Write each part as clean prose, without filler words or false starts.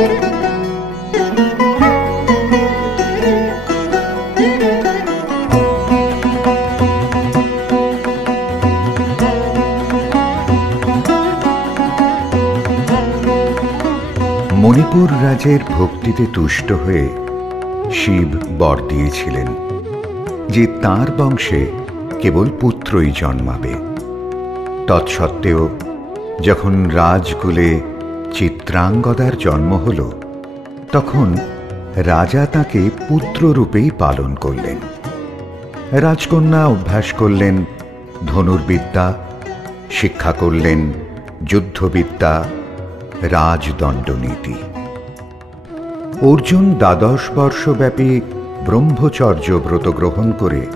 মণিপুর রাজের ভক্তিতে তুষ্ট হয়ে শিব বর দিয়েছিলেন যে তাঁর বংশে কেবল পুত্রই জন্মাবে। তৎসত্ত্বেও যখন রাজকুলে চিত্রাঙ্গদার জন্ম হল, তখন রাজা তাকে পুত্ররূপেই পালন করলেন। রাজকন্যা অভ্যাস করলেন ধনুর্বিদ্যা, শিক্ষা করলেন যুদ্ধবিদ্যা, রাজদণ্ডনীতি। অর্জুন 12 বর্ষব্যাপী ব্রহ্মচর্য ব্রত গ্রহণ করে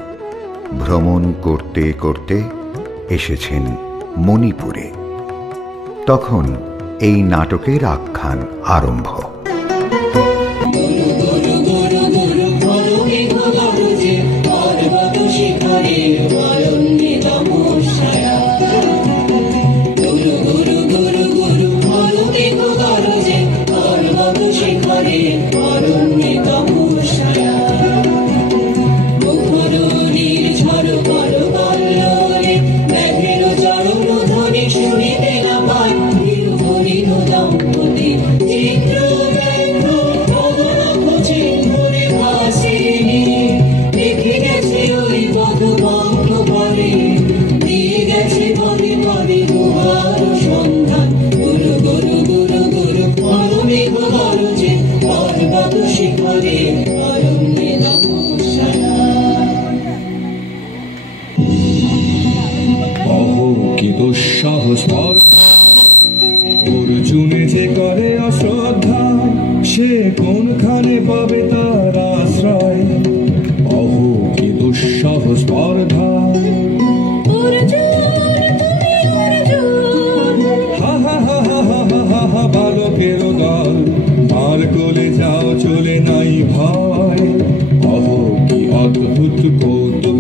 ভ্রমণ করতে করতে এসেছেন মণিপুরে। তখন এই নাটকের আখ্যান আরম্ভ। অর্জুনে যে করে অশ্রদ্ধা, সে কোনখানে পাবে তার আশ্রয়? অহো কি দুঃসহ স্পর্ধা। বালকের দল মার কোলে যাও, চলে নাই ভয়। অহো কি অদ্ভুত কৌতুক।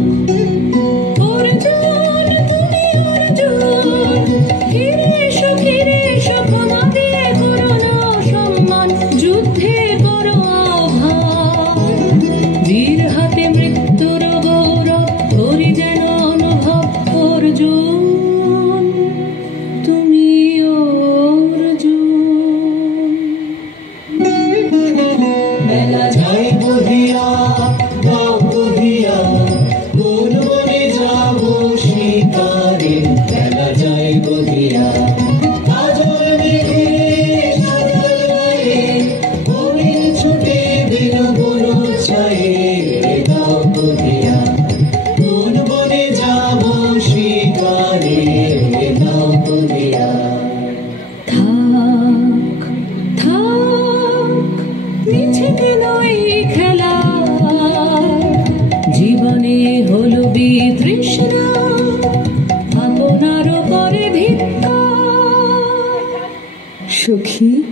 সখী,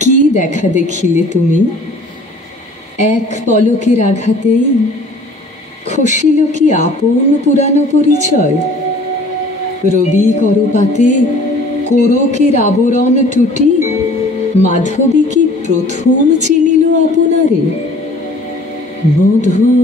কি দেখা দেখিলে তুমি? এক পলকের আঘাতেই খসিল কি আপন পুরানো পরিচয়? রবি করপাতে কোরকের আবরণ টুটি, মাধবী কি প্রথম চিনিল আপনারে? মধু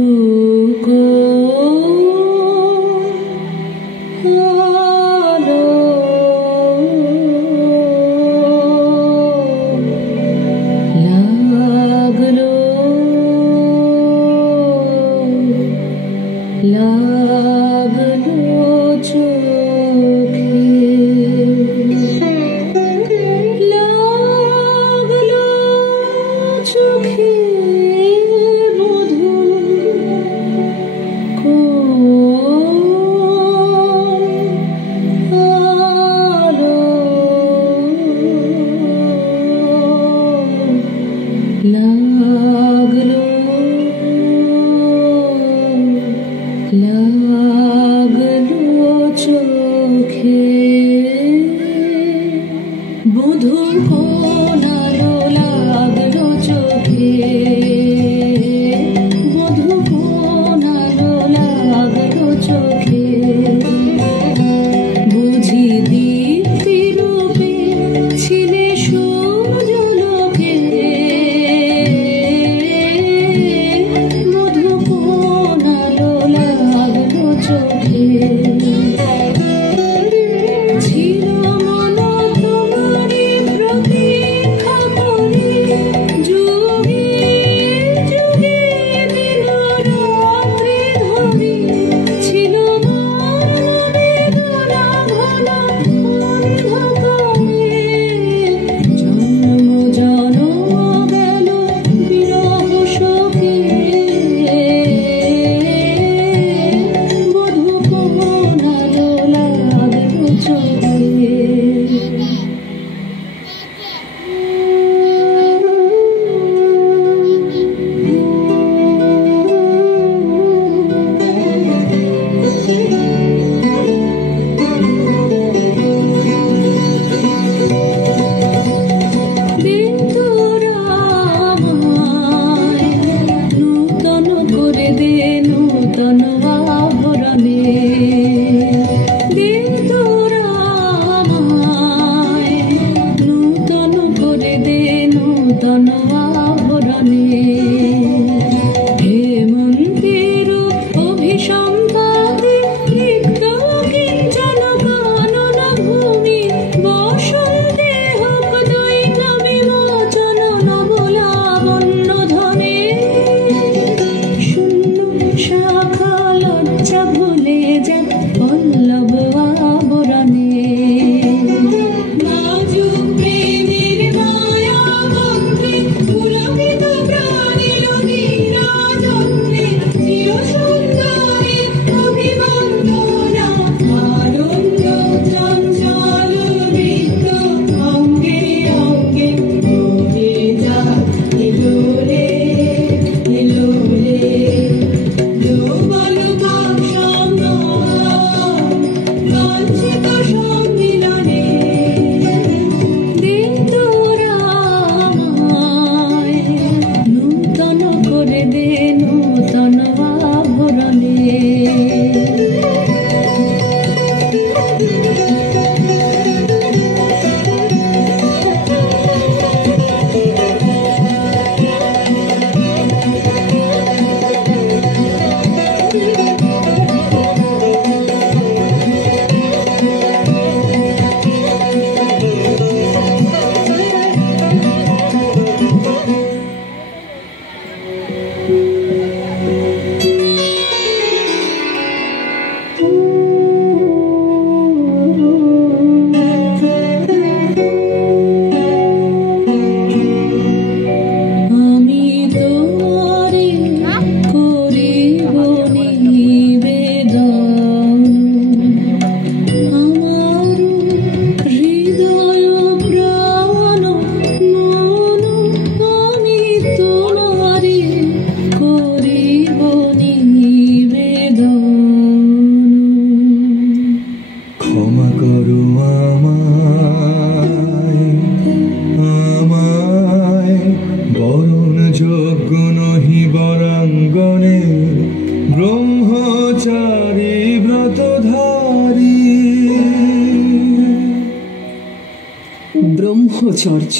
ব্রহ্মচর্য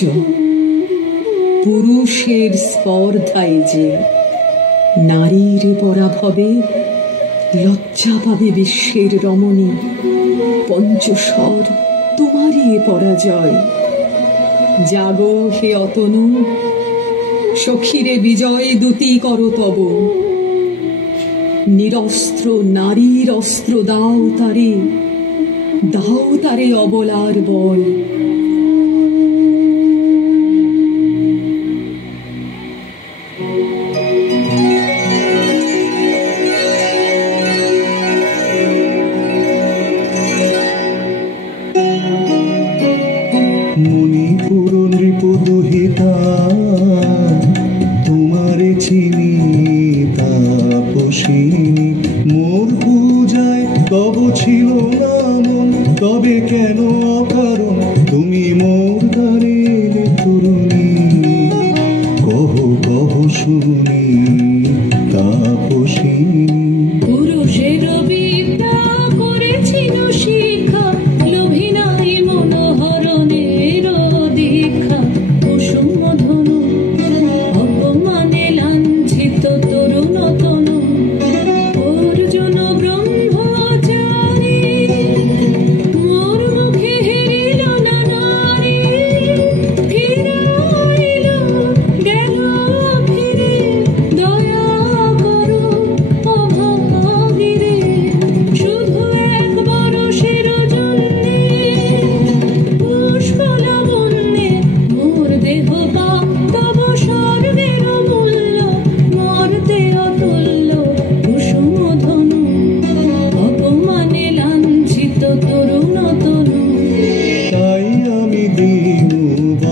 পুরুষের স্পর্ধায় যে নারীর পরাভবে লজ্জা পাবে বিশ্বের রমণী। পঞ্চস্বর তোমারই পরাজয়। জাগো হে অতনু, সখীরে বিজয় দূতি করো তব। নিরস্ত্র নারীর অস্ত্র দাও তারে অবলার বল। মণিপুর নৃপদুহিতা তোমারে চিনি তাপসিনী। মোর পূজায় তব ছিল না মন, তবে কেন অকারণ তুমি মোর দ্বারে এলে তরুণী। কহ কহ শুনি তাপসিনী। পুরুষের বিদ্যা করেছিল শিক্ষা, লোভী নাই মনোহরণের দীক্ষা। কুসুম ধনু অপমানে লাঞ্ছিত তরুণ তনু। অর্জুন ব্রহ্মচারী মোর মুখে হেরিল না নারী। ফিরাইল গেল ফিরে দয়া করো অভাগীরে। শুধু এক বরষের জন্যে পুষ্প লাবণ্যে মোর দেহ পাপ। তব স্বর্গের মূল্য মর্তে অতুল্য। কুসুম ধনু অপমানে লাঞ্ছিত তরুণ তনু। তাই আমি দিনুবার,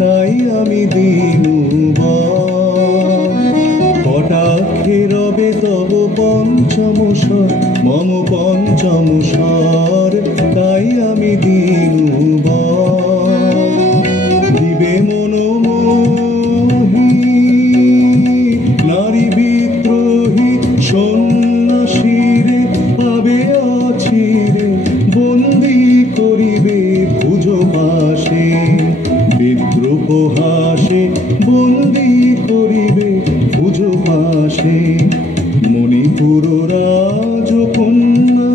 তাই আমি দিনুবার। কটাক্ষে রবে তব পঞ্চম স্বর, মম পঞ্চম স্বর। তাই আমি দিনুবার। দিবে মনোমোহী নারী বিদ্রোহী সন্ন্যাসীরে পাবে অচিরে। বন্দি করিবে ভুজ পাশে বিদ্রোহ হাসে। বন্দি করিবে ভুজ পাশে। মণিপুর রাজকন্যা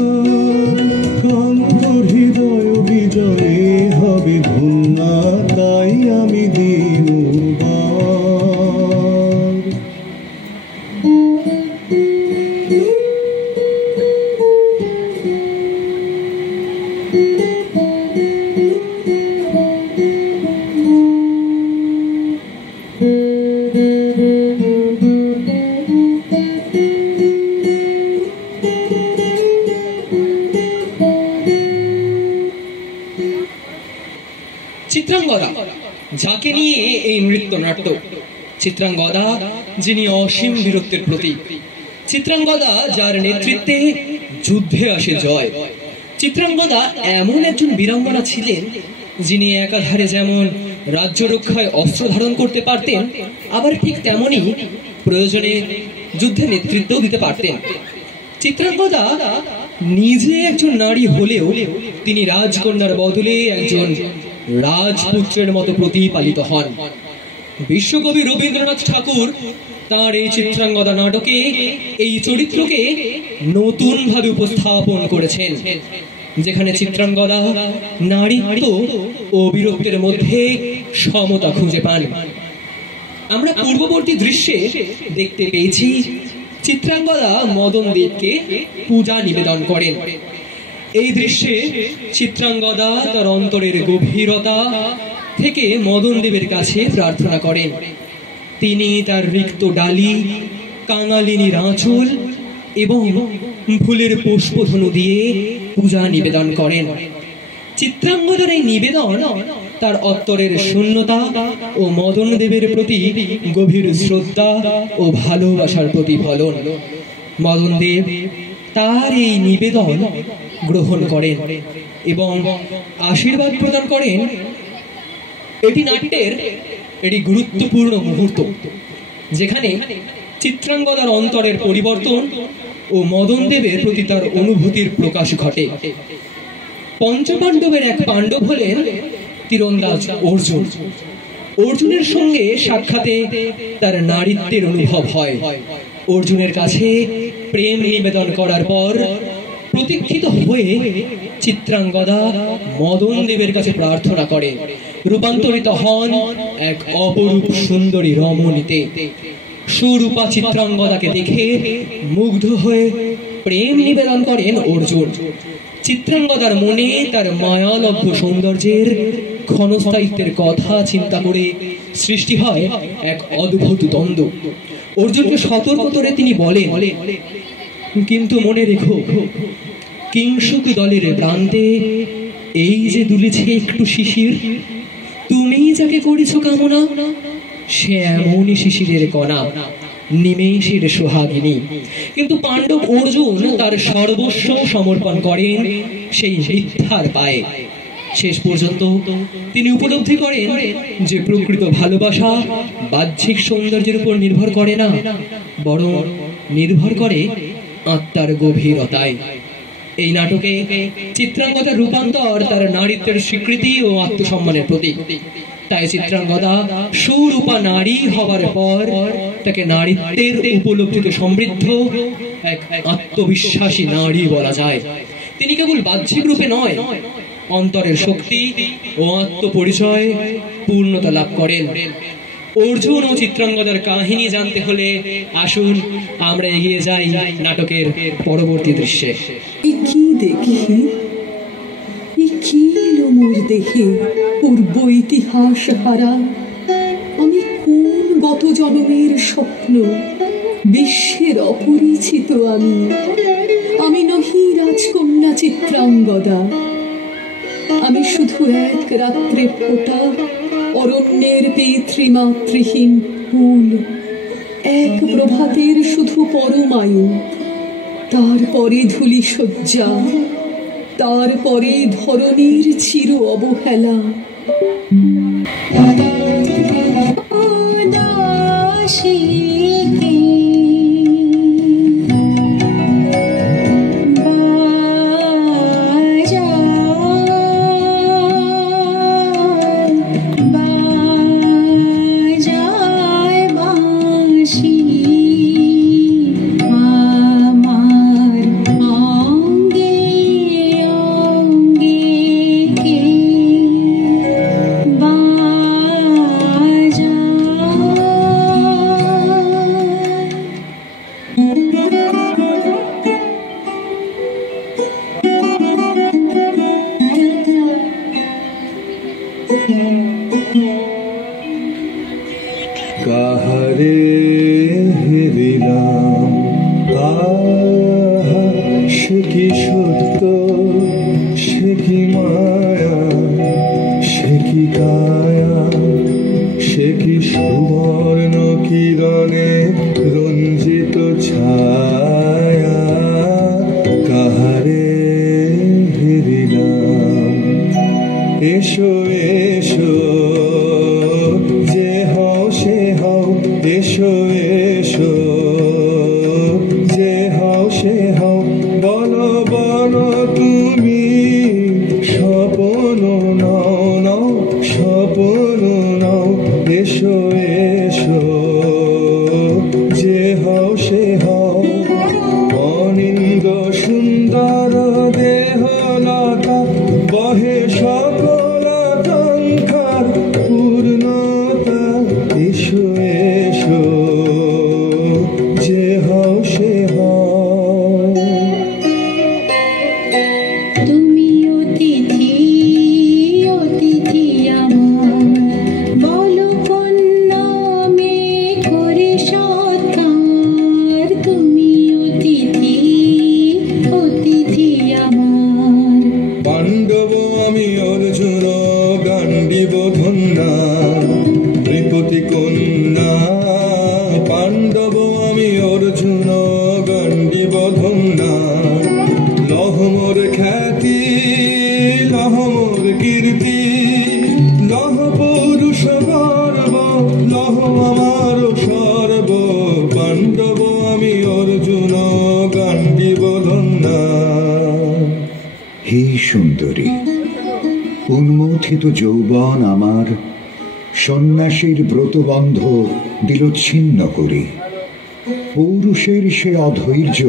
কান্তর হৃদয় বিজয়ে হবে ধন্যা। তাই আমি দিনুবার। চিত্রাঙ্গদা, যাকে নিয়ে এই নৃত্য নাট্য। চিত্রাঙ্গদা যিনি অসীম বীরত্বের প্রতীক। চিত্রাঙ্গদা যার নেতৃত্বে যুদ্ধে আসে জয়। চিত্রাঙ্গদা এমন একজন বীরাঙ্গনা ছিলেন যিনি একাধারে যেমন রাজ্য রক্ষায় অস্ত্র ধারণ করতে পারতেন, আবার ঠিক তেমনি প্রয়োজনে যুদ্ধে নেতৃত্বও দিতে পারতেন। চিত্রাঙ্গদা নিজে একজন নারী হলেও তিনি রাজকন্যার বদলে একজন রাজপুত্রের মতো প্রতিপালিত হন। বিশ্বকবি রবীন্দ্রনাথ ঠাকুর তাঁর এই চিত্রাঙ্গদা নাটকে এই চরিত্রকে নতুন ভাবে উপস্থাপন করেছেন, যেখানে চিত্রাঙ্গদা নারীত্ব ও বীরত্বের মধ্যে সমতা খুঁজে পান। আমরা পূর্ববর্তী দৃশ্যে দেখতে পেয়েছি চিত্রাঙ্গদা মদন দেবকে পূজা নিবেদন করেন। এই দৃশ্যে চিত্রাঙ্গদা তার অন্তরের গভীরতা থেকে মদন দেবের কাছে প্রার্থনা করেন। তিনি তার রিক্ত ডালি, কাঙালিনীর আঁচল এবং ফুলের পুষ্পধনু দিয়ে পূজা নিবেদন করেন। চিত্রাঙ্গদার এই নিবেদন তার অন্তরের শূন্যতা ও মদন দেবের প্রতি গভীর শ্রদ্ধা ও ভালোবাসার প্রতিফলন। মদন দেব তার এই নিবেদন গ্রহণ করেন এবং আশীর্বাদ প্রদান করেন। এটি নাট্যের একটি গুরুত্বপূর্ণ মুহূর্ত, যেখানে চিত্রাঙ্গদার অন্তরের পরিবর্তন ও মদন দেবের প্রতি তার অনুভূতির প্রকাশ ঘটে। পঞ্চপাণ্ডবের এক পাণ্ডব হলেন তীরন্দাজ অর্জুন। অর্জুনের সঙ্গে সাক্ষাতে তার নারীত্বের অনুভব হয়। অর্জুনের কাছে প্রেম নিবেদন করার পর প্রতীক্ষিত হয়ে চিত্রাঙ্গদা মদন দেবের কাছে প্রার্থনা করে, রূপান্তরিত হন এক অপরূপ সুন্দরী রমণীতে। সুরূপা চিত্রাঙ্গদাকে দেখে মুগ্ধ হয়ে প্রেম নিবেদন করেন অর্জুন। চিত্রাঙ্গদার মনে তার মায়ালব্ধ সৌন্দর্যের ক্ষণস্থায়িত্বের কথা চিন্তা করে সৃষ্টি হয় এক অদ্ভুত দ্বন্দ্ব। অর্জুনকে সতর্ক করে তিনি বলেন, কিন্তু মনে রেখো, কিংসুক দলের প্রান্তে এই যে দুলেছে একটু শিশির, তুমি যাকে করেছ কামনা সে এমনই শিশিরের কণা, নিমেষের সোহাগিনী। কিন্তু পাণ্ডব অর্জুন তার সর্বস্ব সমর্পণ করেন সেই মিথ্যার পায়ে। শেষ পর্যন্ত তিনি উপলব্ধি করেন যে প্রকৃত ভালোবাসা বাহ্যিক সৌন্দর্যের উপর নির্ভর করে না, বরং নির্ভর করে আত্মার গভীরতায়। এই নাটকে চিত্রাঙ্গদার রূপান্তর তার নারীত্বের স্বীকৃতি ও আত্মসম্মানের প্রতীক। তাই চিত্রাঙ্গদা সুরূপা নারী হবার পর তাকে নারীত্বের উপলব্ধিতে সমৃদ্ধ এক আত্মবিশ্বাসী নারী বলা যায়। তিনি কেবল বাহ্যিক রূপে নয়, অন্তরের শক্তি ও আত্মপরিচয় পূর্ণতা লাভ করেন। অর্জুন ও চিত্রাঙ্গদার কাহিনী জানতে হলে আসুন আমরা এগিয়ে যাই নাটকের পরবর্তী দৃশ্যে। কি দেখি, কি মোর দেহে পূর্ব ইতিহাস হারা, আমি কোন গত জন্মের স্বপ্ন, বিশ্বের অপরিচিত আমি নহি রাজকন্যা চিত্রাঙ্গদা। আমি শুধু এক রাত্রে ফোটা অরণ্যের পিতৃমাতৃহীন ফুল, এক প্রভাতের শুধু পরমায়ু, তারপরে ধূলি শয্যা, তারপরে ধরণীর চির অবহেলা। কাহারে হেরিলাম, আহা সে কি সত্য, সে কি মায়া, সে কি কায়া, সে কি সুবর্ণ কিরণে রঞ্জিত ছায়া। কাহারে হেরিলাম, এসো এসো যে হও সে হও, এসো এসো যে হও সে হও, বলো বলো তুমি স্বপ্ন নাও নাও, স্বপ্ন নাও, এসো এসো যে হও সে হও। অনিন্দ সুন্দর দেহ লতা বহে সকল আকাঙ্ক্ষার পূর্ণতা, এসো এসো যে হও সে হও। তুমি অতিথি অতিথি আমার, বলো কন্যা মে করে সৎকার। তুমি অতিথি অতিথি আমার। পাণ্ডব আমি অর্জুন গান্ডীব ধন্যা, নৃপতি কন্যা। পাণ্ডব আমি অর্জুন গান্ডীব ধন্যা, লহমোর খ্যাতি লহমোর কীর্তি, লহ পৌরুষ গর্ব, লহ আমার সর্ব। পাণ্ডব আমি অর্জুন গান্ডীব ধন্যা। হে সুন্দরী। উন্মথিত যৌবন আমার সন্ন্যাসীর ব্রতবন্ধ দিল ছিন্ন করে। পৌরুষের সে অধৈর্য,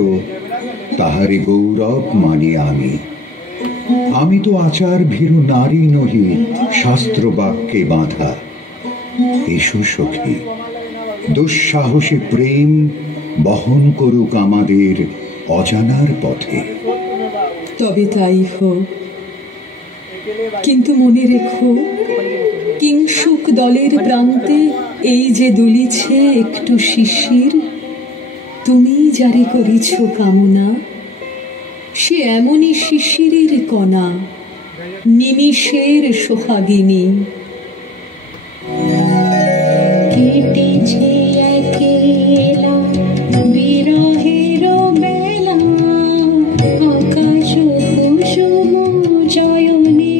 তাহারে গৌরব মানি আমি। আমি তো আচার ভীরু নারী নহি, শাস্ত্র বাক্যে বাঁধা। এসো সখী, দুঃসাহসী প্রেম বহন করুক আমাদের অজানার পথে। তবে তাই হোক, কিন্তু মনে রেখো, কিংসুক দলের প্রান্তে এই যে দুলিছে একটু শিশির, তুমি যারে করিছ কামনা, সে এমনই শিশিরের কণা, নিমিষের সোহাগিনী। কেটেছে একেলা বিরহের বেলা, আকাশ কুসুম চয়নে।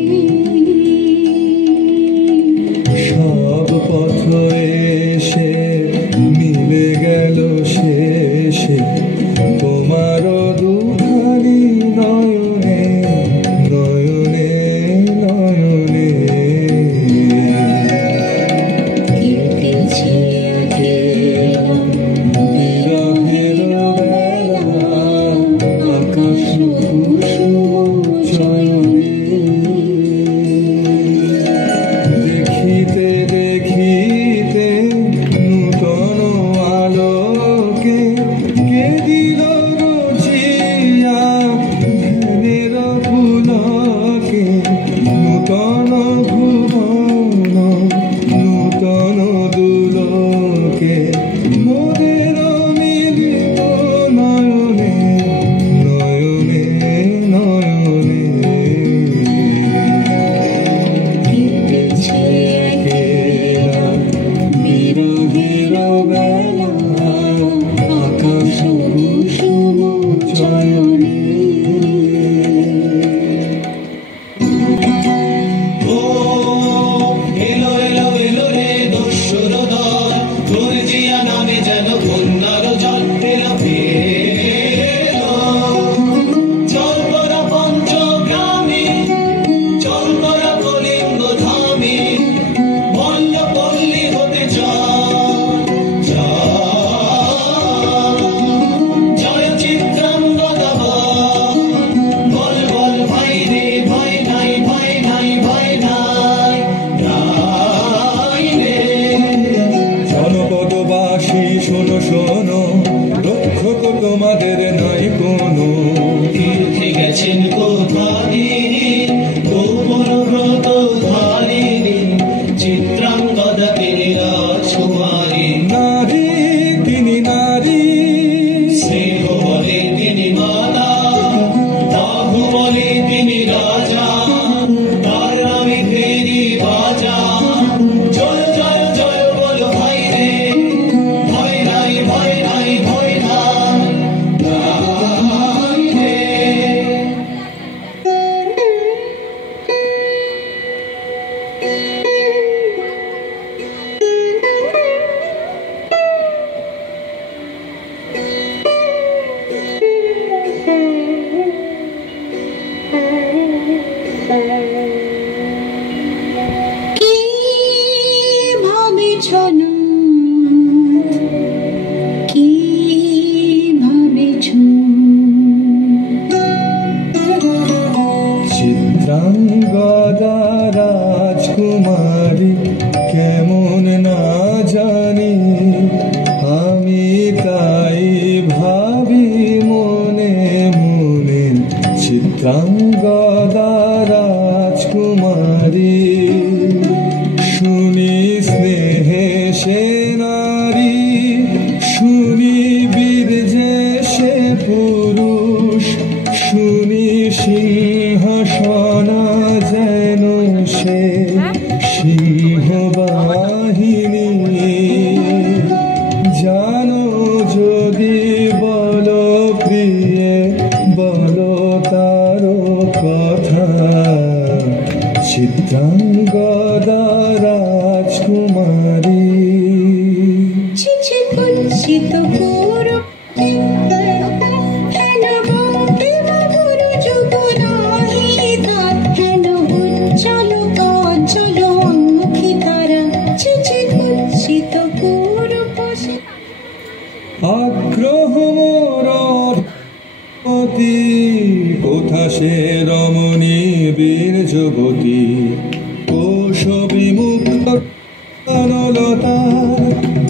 সব পথ এসে মিলে গেল শেষে তোমার দুধারি নয়নে নয়নে নয়নে। কেটেছে একেলা বিরহের বেলা, আকাশ কুসুম চয়নে। দেখিতে দেখিতে নূতন আলোকে কে দিল রুচিয়া ধ্যানের পুলকে। নূতন ভুবন নূতন দুলকে মোদের মিলিত নয়নে নয়নে নয়নে। কেটেছে একেলা বিরহের বেলা, আকাশ কুসুম চয়নে। ও এলো এলো এলো রে দস্যুর দল, তোর জিয়া নামে যেন বন্যার জল এলো এলো। চল তোরা পঞ্চগ্রামে, চল তোরা কলিঙ্গ ধামে, মল্ল পল্লী হতে চল চল। জয় চিত্রাঙ্গদা বল বল ভাই রে, ভয় নাই ভয় নাই ভয় নাই নাই রে। জনপদবাসী শোনো শোনো, রক্ষক তোমাদের নাই কোনো। তীর্থে গেছেন কোথায় গোপন ব্রত ধারিণী, চিত্রাঙ্গদা তিনি রাজকুমারী। নারী তিনি নারী, স্নেহ বলে তিনি মাতা, বাহু বলে তিনি রাজা, তার নামে ফেরি বাজা। জয় জয় জয় বল ভাই রে, ভয় নাই ভয় নাই ভয় নাই নাই রে। কি ভাবিছ না, কি ভাবিছ? চিত্রাঙ্গদা রাজকুমারী কেমন না জানি, আমি তাই ভাবি মনে মনে। চিত্রাঙ্গদা রাজকুমারী শুনি স্নেহে সে নারী, শুনি বীর্যে সে পুরুষ, শুনি সিংহাসনা যেন সে সিংহবাহিনী। জানো যদি বলো প্রিয়ে, বলো তার কথা। চিত্রাঙ্গদা রাজকুমারী। ছিছি কুঞ্চিত পুরুষ, হেন ভক্তি মধুর যুগ নাহি তা। ত্রিমুক্ত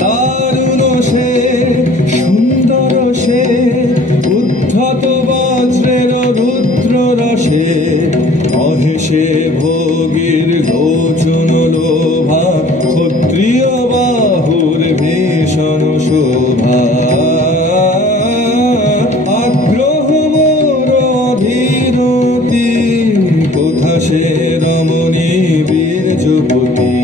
দারুণ সে সুন্দর সে উদ্ধত বজ্রের রুদ্র রসে অহেসে ভোগীর লোচন লোভা ক্ষত্রিয় বাহুর ভীষণ শোভা আগ্রহ মোর অধীরতি কোথা সে রমণী বীর্যপতি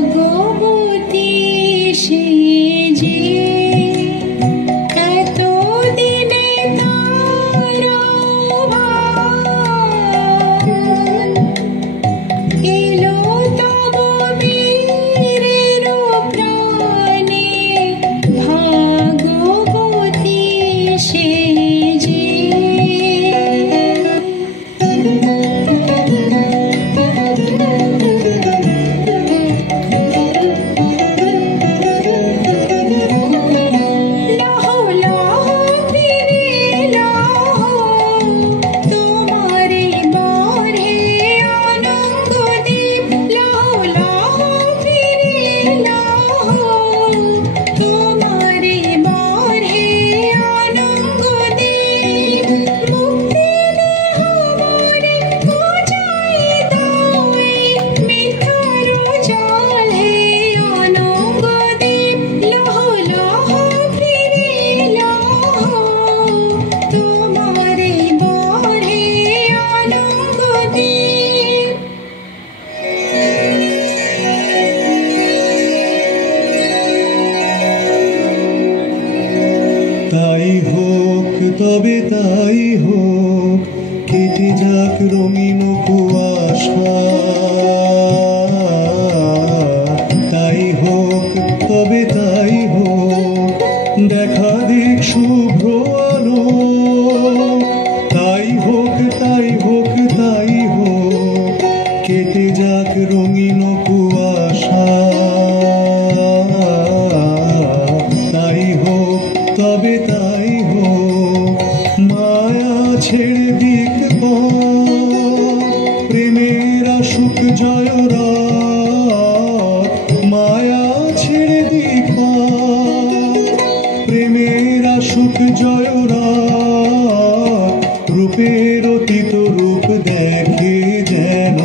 ভাগবতী সে যে এত দিনে তার ভান এলো তব বীরের প্রাণে ভাগবতী সে যে লাহো লাহো ফিরে লাহো তোমারে বারে আনন্দ দীপ লাহো লাহো ফিরে লাহো তোমারে বারে আনন্দ দীপ মুক্তি দেহ মনে পূজাই দাওই মিঠার জলে আনন্দ দীপ লাহো লাহো ফিরে লাহো তোমারে বারে আনন্দ দীপ তাই হোক তবে তাই হোক কেটে যাক রঙিন কুয়াশা তাই হোক তবে তাই হোক দেখা দিক শুভ্র আলো তাই হোক তাই হোক তাই হোক কেটে যাক রঙিন কুয়াশা তাই হোক তবে তাই হোক মায়া ছেড়ে দিক প্রেমের আসুক জয় রাত মায়া ছেড়ে দিক প্রেমের আসুক জয় রাত রূপের অতীত রূপ দেখে যেন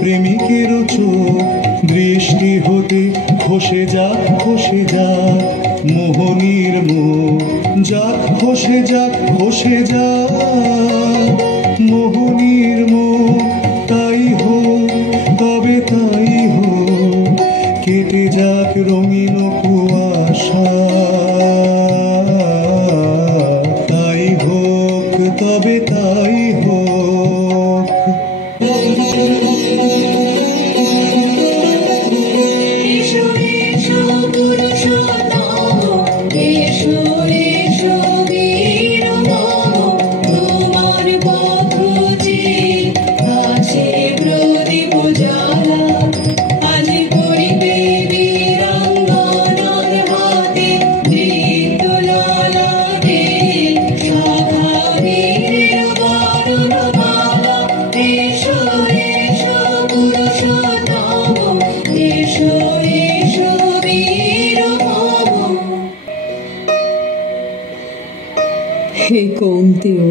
প্রেমিকের চোখ দৃষ্টি হতে খসে যাক মোহনীর মুখ যাক খসে যাক মোহনীর মুখ তাই হোক তবে তাই হোক কেটে যাক রঙিন কুয়াশা তাই হোক তবে তাই হোক এসো এসো পুরুষোত্তম এসো এসো বীর মম তোমার পথ যে আছে প্রদীপ জ্বালা আজ করিবে বীরাঙ্গনার হাতে নৃত্যলালা রে শাখা বীরের বরণ মালা এসো এসো পুরুষোত্তম এসো এসো বীর মম হে কৌন্তেয়,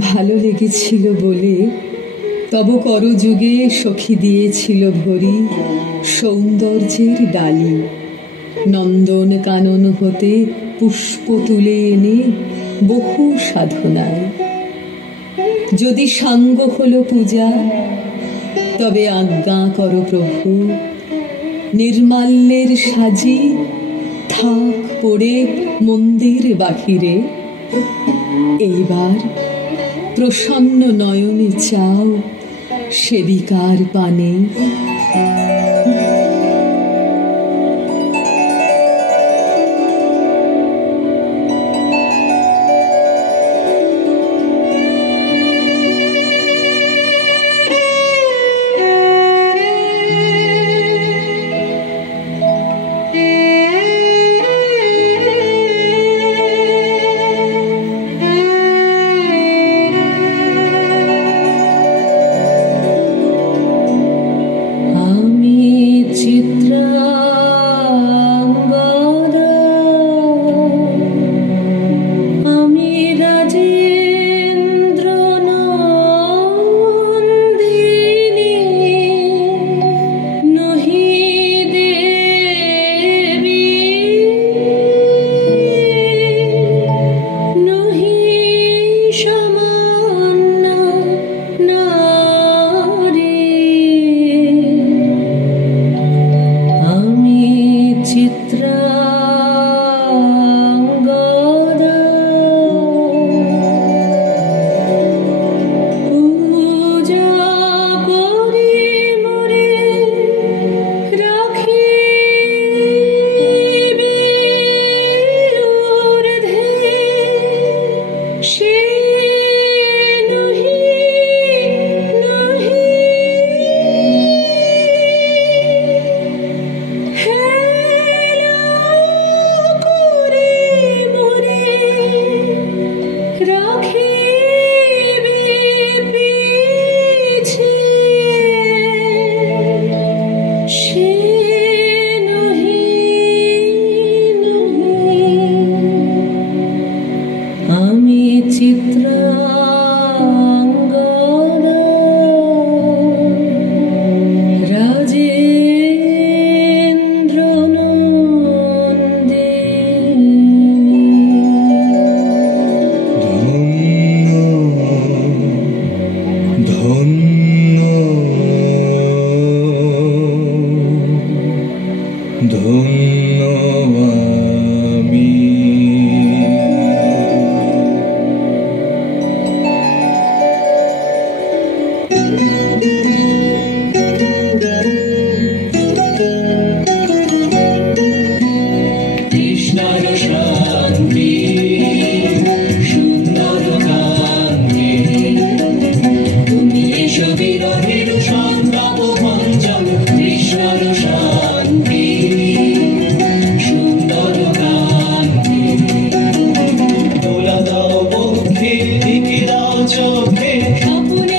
ভালো লেগেছিল বলে তব করযুগে সখী দিয়েছিল ভরি সৌন্দর্যের ডালি নন্দন কানন হতে পুষ্প তুলে এনে বহু সাধনায় যদি সাঙ্গ হলো পূজা তবে আজ্ঞা করো প্রভু নির্মাল্যের সাজি থাক পড়ে মন্দির বাহিরে এইবার প্রসন্ন নয়নে চাও সেবিকার পানে সমান নারী আমি চিত্রাঙ্গদা পূজা করি মোরে রাখিবি ঊর্ধ্বে সে নহি নহি হেলা করে মোরে রাখিবি পিছে সে নহি নহি আমি চিত্রাঙ্গদা রাজেন্দ্র নন্দিনী ধন্য ধন্য ধন্য আমি কৃষ্ণর শান্তি সুন্দর কান্তি তুমি এসো বিরহের সন্তাপ পঞ্চম কৃষ্ণর শান্তি সুন্দর কান্তি তোলা দাও পক্ষে দিকে দাও চোখে স্বপ্নে